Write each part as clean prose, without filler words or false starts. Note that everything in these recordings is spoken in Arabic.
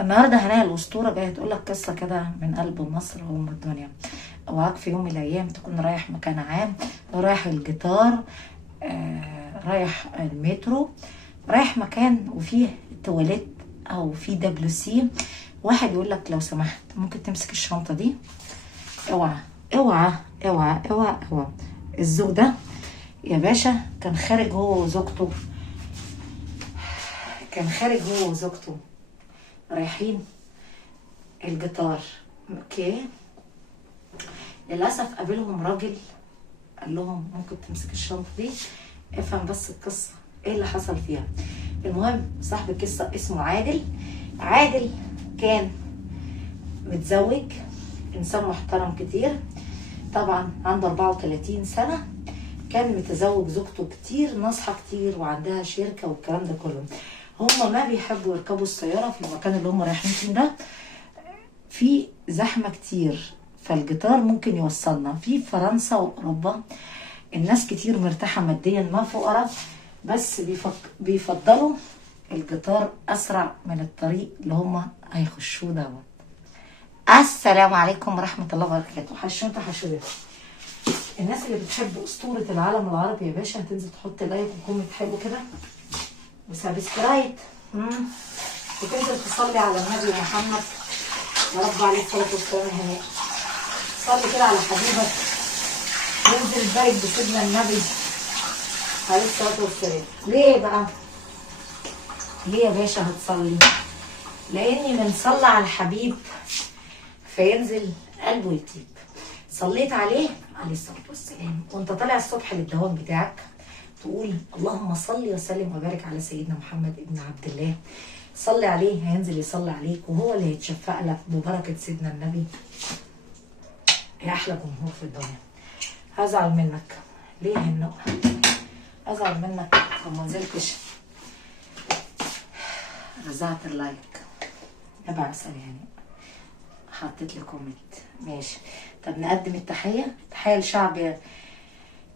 النهارده هناء الاسطوره جايه تقول لك قصه كده من قلب مصر وام الدنيا. اوعاك في يوم من الايام تكون رايح مكان عام، رايح الجيتار، رايح المترو، رايح مكان وفيه تواليت او فيه دبليو سي، واحد يقول لك لو سمحت ممكن تمسك الشنطه دي. اوعى اوعى اوعى اوعى اوعى. الزوج ده يا باشا كان خارج هو وزوجته، رايحين الجيتار. اوكي، للاسف قابلهم راجل قال لهم ممكن تمسك الشنطه دي. افهم بس القصه ايه اللي حصل فيها. المهم صاحب القصه اسمه عادل كان متزوج، انسان محترم كتير، طبعا عنده 34 سنه، كان متزوج زوجته كتير، ناصحه كتير وعندها شركه والكلام ده كله. هم ما بيحبوا يركبوا السياره في المكان اللي هم رايحين فيه ده، في زحمه كتير، فالجيتار ممكن يوصلنا. في فرنسا واوروبا الناس كتير مرتاحه ماديا، ما فقراء، بس بيفضلوا الجيتار اسرع من الطريق اللي هم هيخشوه دوت. السلام عليكم ورحمه الله وبركاته. حشوده الناس اللي بتحب اسطوره العالم العربي يا باشا هتنزل تحط لايك وكم تحبوا كده وسبسكرايب، وتنزل تصلي على النبي محمد يا رب عليه الصلاه والسلام. هنا صلي كده على حبيبك، ننزل نبارك بسيدنا النبي عليه الصلاه والسلام. ليه بقى؟ ليه يا باشا هتصلي؟ لاني بنصلي على الحبيب فينزل قلبه يطيب. صليت عليه الصلاه والسلام وانت طالع الصبح للدوام بتاعك تقول اللهم صل وسلم وبارك على سيدنا محمد ابن عبد الله. صلي عليه هينزل يصلي عليك وهو اللي هيتشفع لك ببركه سيدنا النبي. يا احلى جمهور في الدنيا. هزعل منك ليه هالنوع؟ ازعل منك لو ما نزلتش رزعت اللايك. ابع عسل يعني حطيت لي كومنت ماشي. طب نقدم التحيه. تحيه لشعب،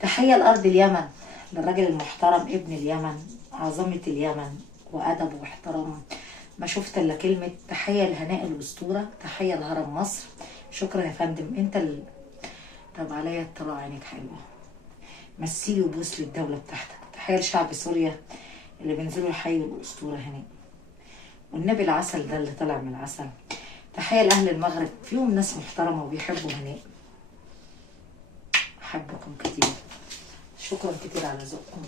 تحيه لارض اليمن، للراجل المحترم ابن اليمن، عظمه اليمن وادب واحترام. ما شفت الا كلمه تحيه لهناء الاسطوره، تحيه لهرم مصر. شكرا يا فندم انت طب عليا اطلع عينك حلوه. مثيلي وبوس للدوله بتاعتك. تحيه لشعب سوريا اللي بينزلوا يحيوا الاسطوره هناء، والنبي العسل ده اللي طلع من العسل. تحيه لاهل المغرب فيهم ناس محترمه وبيحبوا هناء. احبكم كتير. شكرا كتير على ذوقكم.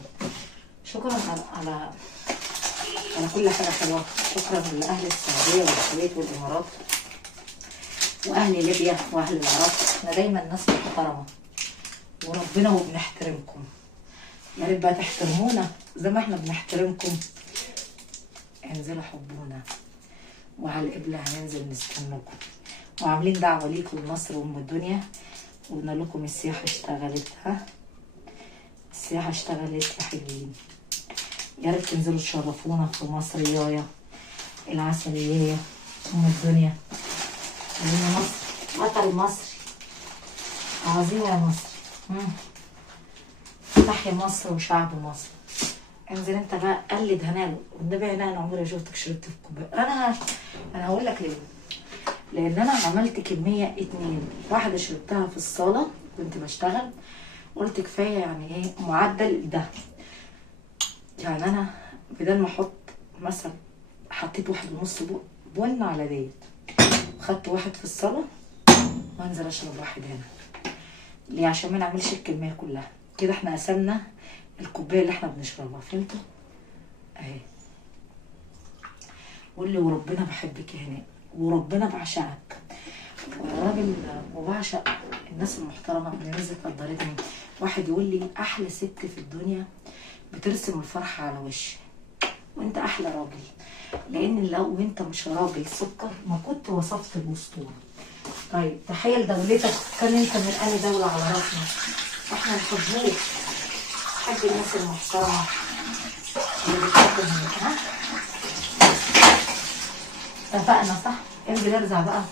شكرا على كل حاجه حلوه. شكرا لاهل السعوديه والكويت والامارات واهل ليبيا واهل العراق. احنا دايما ناس محترمه وربنا وبنحترمكم. يا ريت بقى تحترمونا زي ما احنا بنحترمكم. انزلوا حبونا وعلى القبله هننزل نستناكم. وعاملين دعوه ليكم لمصر وام الدنيا، وقلنا لكم السياحه اشتغلت. السياحه اشتغلت يا حلوين. يا ريت تنزلوا تشرفونا في مصر يايا العسلية ام الدنيا. لان مصر وطن مصري عظيم يا مصر. تحيا مصر وشعب مصر. انزل انت بقى قلد هناله والنبي. هنا انا عمري شفتك شربت في كوبايه. انا هقول لك ليه. لان انا عملت كميه 2، واحده شربتها في الصاله كنت بشتغل، قلت كفايه يعني ايه معدل ده. يعني انا بدل ما احط مثلا حطيت 1.5 بن على ديت، وخدت واحد في الصاله وانزل اشرب واحد هنا. ليه؟ عشان ما نعملش الكميه كلها كده. احنا قسمنا الكوبايه اللي احنا بنشربها، فهمتوا؟ اهي. قول لي وربنا بحبك يا هناء وربنا بعشقك والراجل، وبعشق الناس المحترمه اللي نزلت قدرتني. واحد يقول لي احلى ست في الدنيا بترسم الفرحه على وشي، وانت احلى راجل. لان لو انت مش راجل سكر ما كنت وصفت الاسطوره. طيب تحيه لدولتك. كان انت من اي دوله على راسنا. احنا نحبوك، نحب الناس المحترمه اللي بتحب الناس. اتفقنا صح؟ انزل ارزع بقى.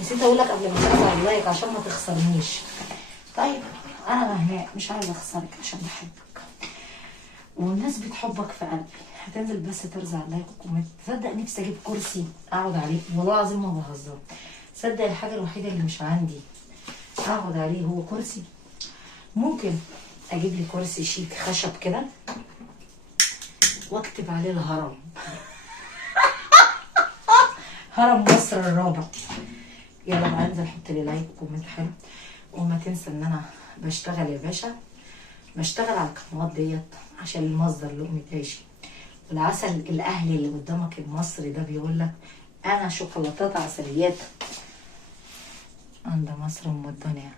نسيت اقول لك قبل ما ترزع اللايك عشان ما تخسرنيش. طيب انا هناء مش عايزه اخسرك عشان بحبك والناس بتحبك في قلبي. هتنزل بس ترزع لايك وكومنت. تصدق نفسي اجيب كرسي اقعد عليه، والله العظيم ما بهزر. تصدق الحاجه الوحيده اللي مش عندي اقعد عليه هو كرسي. ممكن اجيب لي كرسي شيك خشب كده واكتب عليه الهرم. هرم مصر الرابع. يلا بقى انزل حط لي لايك وكومنت حلو، وما تنسى ان انا بشتغل يا باشا، بشتغل على القنوات ديت عشان المصدر لقمة عيشي. والعسل الاهلي اللي قدامك المصري ده بيقول لك انا شوكولاتات عسليات عند مصر ام الدنيا.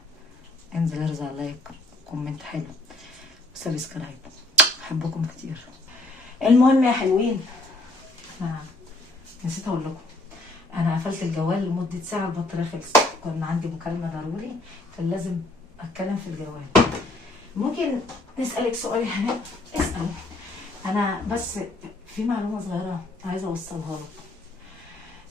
انزل ارزع لايك كومنت حلو وسبسكرايب، بحبكم كتير. المهم يا حلوين، نسيت اقول لكم انا قفلت الجوال لمده ساعه، البطاريه خلصت، كان عندي مكالمه ضروري كان لازم اتكلم في الجوال. ممكن نسالك سؤال يا هناء؟ اسال. انا بس في معلومه صغيره عايزه اوصلها لك.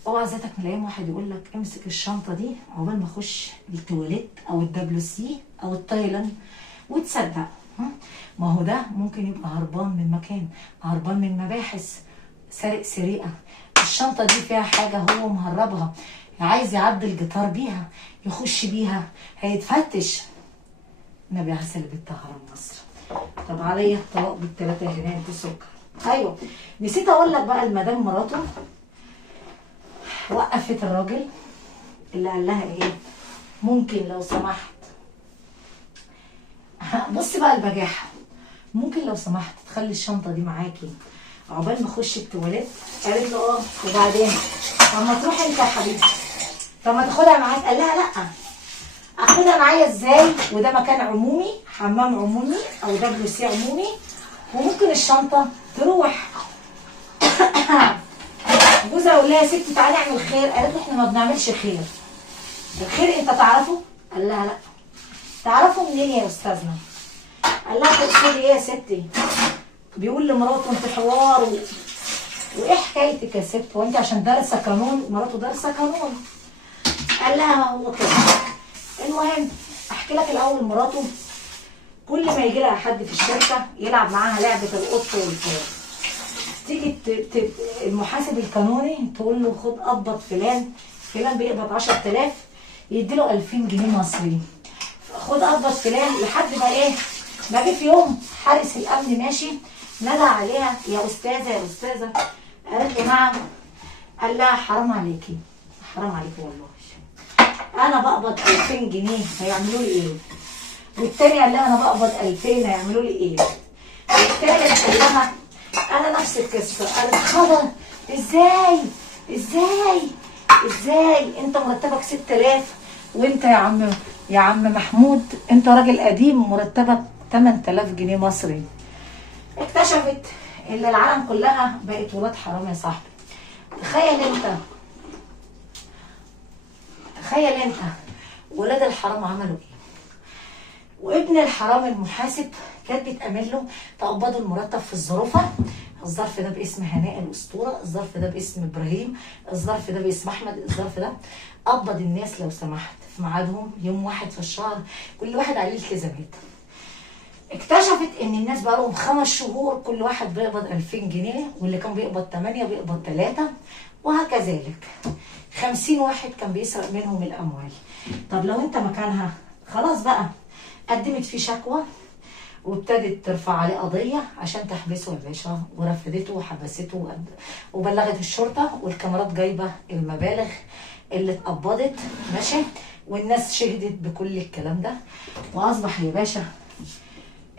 اوعى ذاتك ملاقي واحد يقول لك امسك الشنطه دي عقبال ما اخش التواليت او الWC او التايلاند وتصدق. ما هو ده ممكن يبقى هربان من مكان، هربان من مباحث، سارق سرقه. الشنطه دي فيها حاجه هو مهربها، عايز يعدي الجيتار بيها، يخش بيها، هيتفتش. النبي عسل بنت هرم مصر. طب عليا طلاق ب3 جنيه سكر. ايوه نسيت اقول لك بقى، المدام مراته وقفت الراجل اللي قال لها ايه، ممكن لو سمحت، بصي بقى البجاحه، ممكن لو سمحت تخلي الشنطه دي معاكي عقبال ما اخش التواليت. قالت له اه. وبعدين طب ما تروح انت يا حبيبي، طب ما تاخدها معاك. قال لها لا، اخدها معايا ازاي وده مكان عمومي، حمام عمومي او WC عمومي، وممكن الشنطه تروح. جوزها يقول لها يا ستي تعالي اعمل خير. قالت له احنا ما بنعملش خير، الخير انت تعرفه؟ قال لها لا. تعرفه منين يا استاذنا؟ قال لها تقصدي ايه يا ستي؟ بيقول لمراته انت حوار وايه حكايتك يا ست؟ وانت عشان دارسه قانون؟ مراته دارسه قانون. قال لها هو كده. المهم احكي لك الاول، مراته كل ما يجي لها حد في الشركه يلعب معاها لعبه القط والفار، تيجي المحاسب القانوني تقول له خد قبض فلان، فلان بيقبض 10000 يديله 2000 جنيه مصري، خد قبض فلان، لحد ما ايه، ما جه في يوم حارس الامن ماشي نادى عليها يا استاذه يا استاذه. قالت له نعم. قال لها حرام عليكي، حرام عليكي والله، انا بقبض 2000 جنيه هيعملوا لي ايه؟ والتاني قال لها انا بقبض 2000 هيعملوا لي ايه؟ والتالت قال لها انا نفس القصه. قالت خبر، ازاي ازاي انت مرتبك 6000 وانت يا عم محمود انت راجل قديم مرتبك 8000 جنيه مصري. اكتشفت ان العالم كلها بقت ولاد حرام يا صاحبي. تخيل انت ولاد الحرام عملوا ايه؟ وابن الحرام المحاسب كانت بتأمن له تقبضوا المرتب في الظروفه. الظرف ده باسم هناء الاسطوره، الظرف ده باسم ابراهيم، الظرف ده باسم احمد، الظرف ده. قبض الناس لو سمحت في ميعادهم يوم 1 في الشهر، كل واحد عليه التزامات. اكتشفت ان الناس بقى لهم 5 شهور كل واحد بيقبض 2000 جنيه، واللي كان بيقبض 8 بيقبض 3، وهكذلك. 50 واحد كان بيسرق منهم الاموال. طب لو انت مكانها خلاص بقى، قدمت فيه شكوى وابتدت ترفع عليه قضيه عشان تحبسه يا باشا، ورفدته وحبسته وبلغت الشرطه، والكاميرات جايبه المبالغ اللي اتقبضت ماشي، والناس شهدت بكل الكلام ده. واصبح يا باشا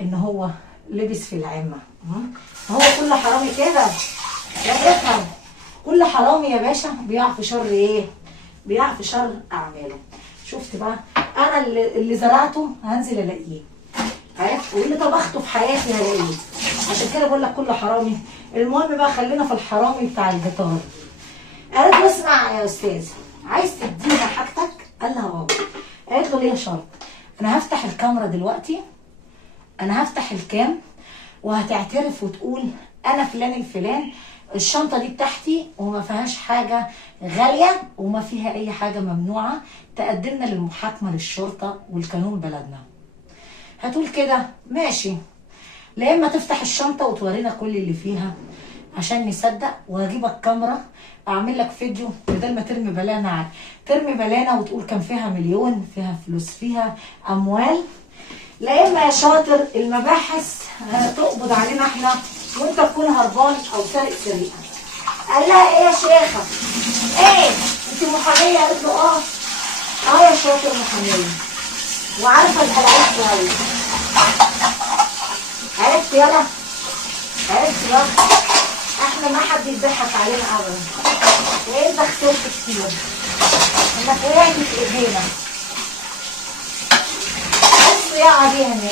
ان هو لبس في العمه. هو كل حرامي كده، لا افهم، كل حرامي يا باشا بيقع في شر ايه؟ بيقع في شر اعماله. شفت بقى، انا اللي زرعته هنزل الاقيه، عارف، واللي طبخته في حياتي هلاقيه. عشان كده بقول لك كل حرامي. المهم بقى خلينا في الحرامي بتاع الجيتار. قالت له اسمع يا استاذ، عايز تدينا حاجتك؟ قال لها اه. قالت له ليه شرط؟ انا هفتح الكاميرا دلوقتي، انا هفتح الكام وهتعترف وتقول انا فلان الفلان، الشنطه دي بتاعتي وما فيهاش حاجه غاليه وما فيها اي حاجه ممنوعه، تقدمنا للمحاكمه للشرطه والقانون بلدنا. هتقول كده ماشي، لا اما تفتح الشنطه وتورينا كل اللي فيها، عشان نصدق، وهجيب الكاميرا اعمل لك فيديو بدل ما ترمي بلانه على ترمي بلانه وتقول كان فيها مليون، فيها فلوس، فيها اموال. لا اما يا شاطر المباحث تقبض علينا احنا وانت تكون هربان او سارق سرقه. قال لها ايه يا شيخه؟ ايه انت محاميه؟ قالت له اه يا شاطر محاميه وعارفه الهلاعات كويس. عرفت يلا؟ عرفت يلا؟ احنا ما حد يضحك علينا ابدا، وانت خسرت كتير انك وقعت في ايدينا. الصياعه دي هنا،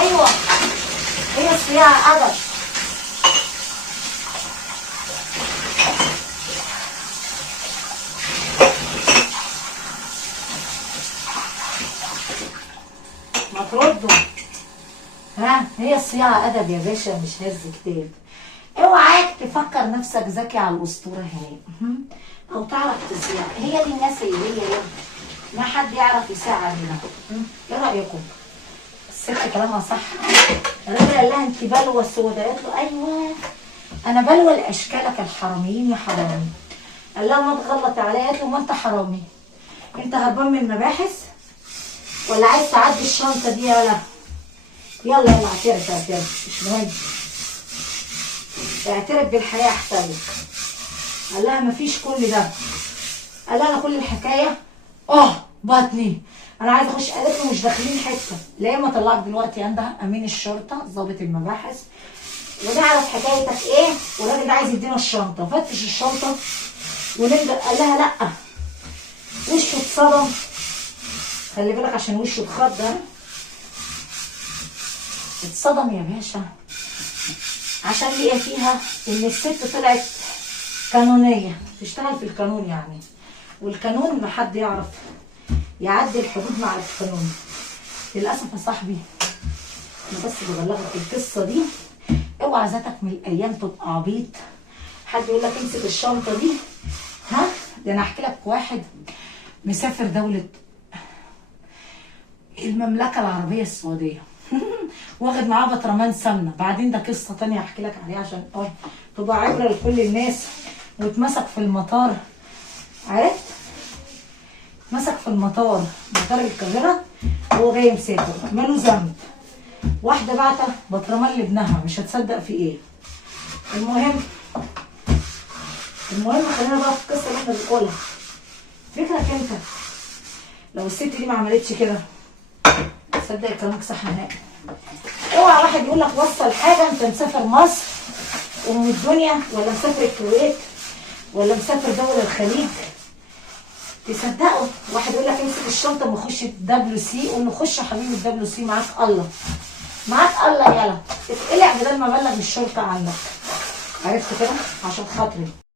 ايوه هي الصياعه ابدا. ما تردوا. هي الصياعه ادب يا باشا، مش هز كتاب. اوعاك تفكر نفسك ذكي على الاسطوره هنا او تعرف تصيع. هي دي الناس اللي هي ما حد يعرف يساعد علينا. ايه رايكم؟ الست كلامها صح. الراجل قال لها انت بلوه سودا، قالت له ايوه انا بلوه لاشكالك الحراميين يا حرامي. قال لها ما تغلط عليا، قالت له ما انت حرامي، انت هربان من المباحث ولا عايز تعدي الشنطه دي؟ يلا اعترف مش مهم، اعترف بالحياه احسن لك. قال لها مفيش كل ده. قال لها انا كل الحكايه بطني انا عايز اخش. قالت له مش داخلين حته، لا اما اطلعك دلوقتي عند امين الشرطه ضابط المباحث ونعرف حكايتك ايه، والراجل ده عايز يدينا الشنطه. فتش الشنطه ونبدا. قال لها لا، وشه اتصدم، خلي بالك عشان وشه اتخض. اتصدم يا باشا عشان لقى فيها ان الست طلعت قانونيه، تشتغل في القانون يعني، والقانون ما حد يعرف يعدي الحدود مع القانون. للاسف يا صاحبي انا بس ببلغك القصه دي، اوعى ذاتك من الايام تبقى عبيط حد يقول لك امسك الشنطه دي. ده انا احكي لك واحد مسافر دوله المملكه العربيه السعوديه واخد معاه بطرمان سمنه. بعدين ده قصه تانيه احكي لك عليها عشان تبقى عبره لكل الناس. واتمسك في المطار، عرفت؟ اتمسك في مطار القاهره وهو جاي مسافر، ماله ذنب. واحده بعتة بطرمان لابنها، مش هتصدق في ايه. المهم خلينا بقى في القصه اللي احنا بنقولها. فكرك انت لو الست دي ما عملتش كده، تصدق كلامك صح نهائي. اوعى واحد يقول لك وصل حاجه انت مسافر مصر ام الدنيا، ولا مسافر الكويت، ولا مسافر دول الخليج، تصدقوا. واحد يقول لك امسك الشنطه اما اخش WC، قول له خش يا حبيبي WC، معاك الله يلا اتقلع بدل ما ابلغ الشرطه عنك. عرفت كده؟ عشان خاطري.